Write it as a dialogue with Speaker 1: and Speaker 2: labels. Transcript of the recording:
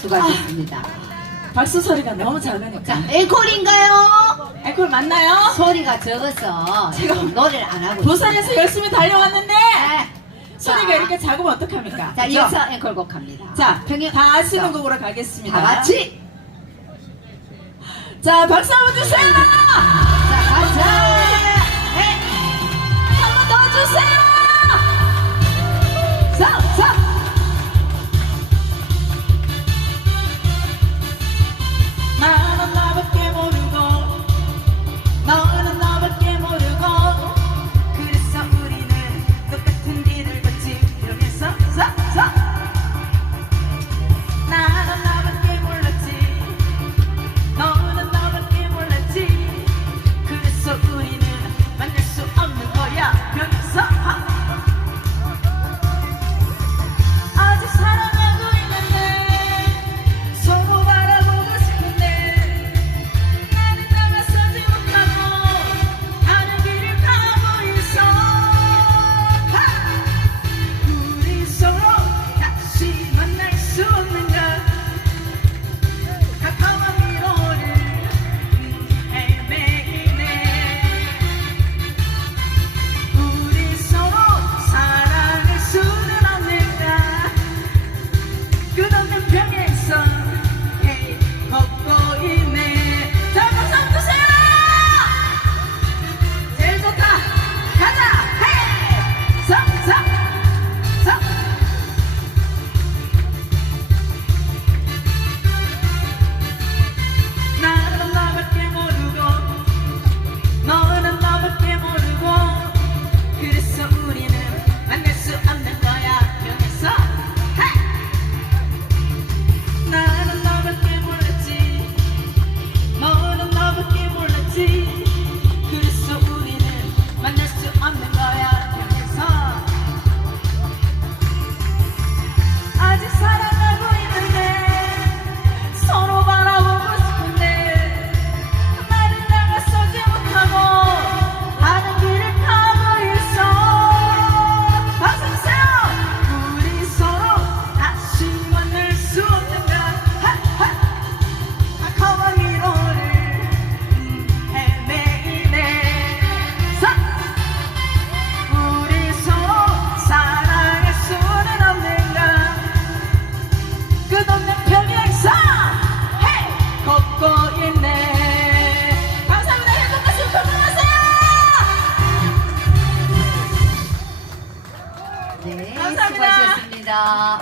Speaker 1: 수고하셨습니다.
Speaker 2: 박수 소리가 너무 작으니까.
Speaker 1: 자, 앵콜인가요?
Speaker 2: 앵콜 맞나요?
Speaker 1: 소리가 적어서 지금 노래를 안 하고
Speaker 2: 부산에서 열심히 달려왔는데
Speaker 1: 네.
Speaker 2: 소리가
Speaker 1: 자,
Speaker 2: 이렇게 작으면 어떡합니까?
Speaker 1: 자,
Speaker 2: 그죠?
Speaker 1: 이어서 앵콜곡 갑니다.
Speaker 2: 자,
Speaker 1: 평양
Speaker 2: 다 아시는
Speaker 1: 자,
Speaker 2: 곡으로 가겠습니다.
Speaker 1: 다 같이
Speaker 2: 자, 박수 한번 주세요!
Speaker 1: 자, 가자.
Speaker 2: 감사합니다.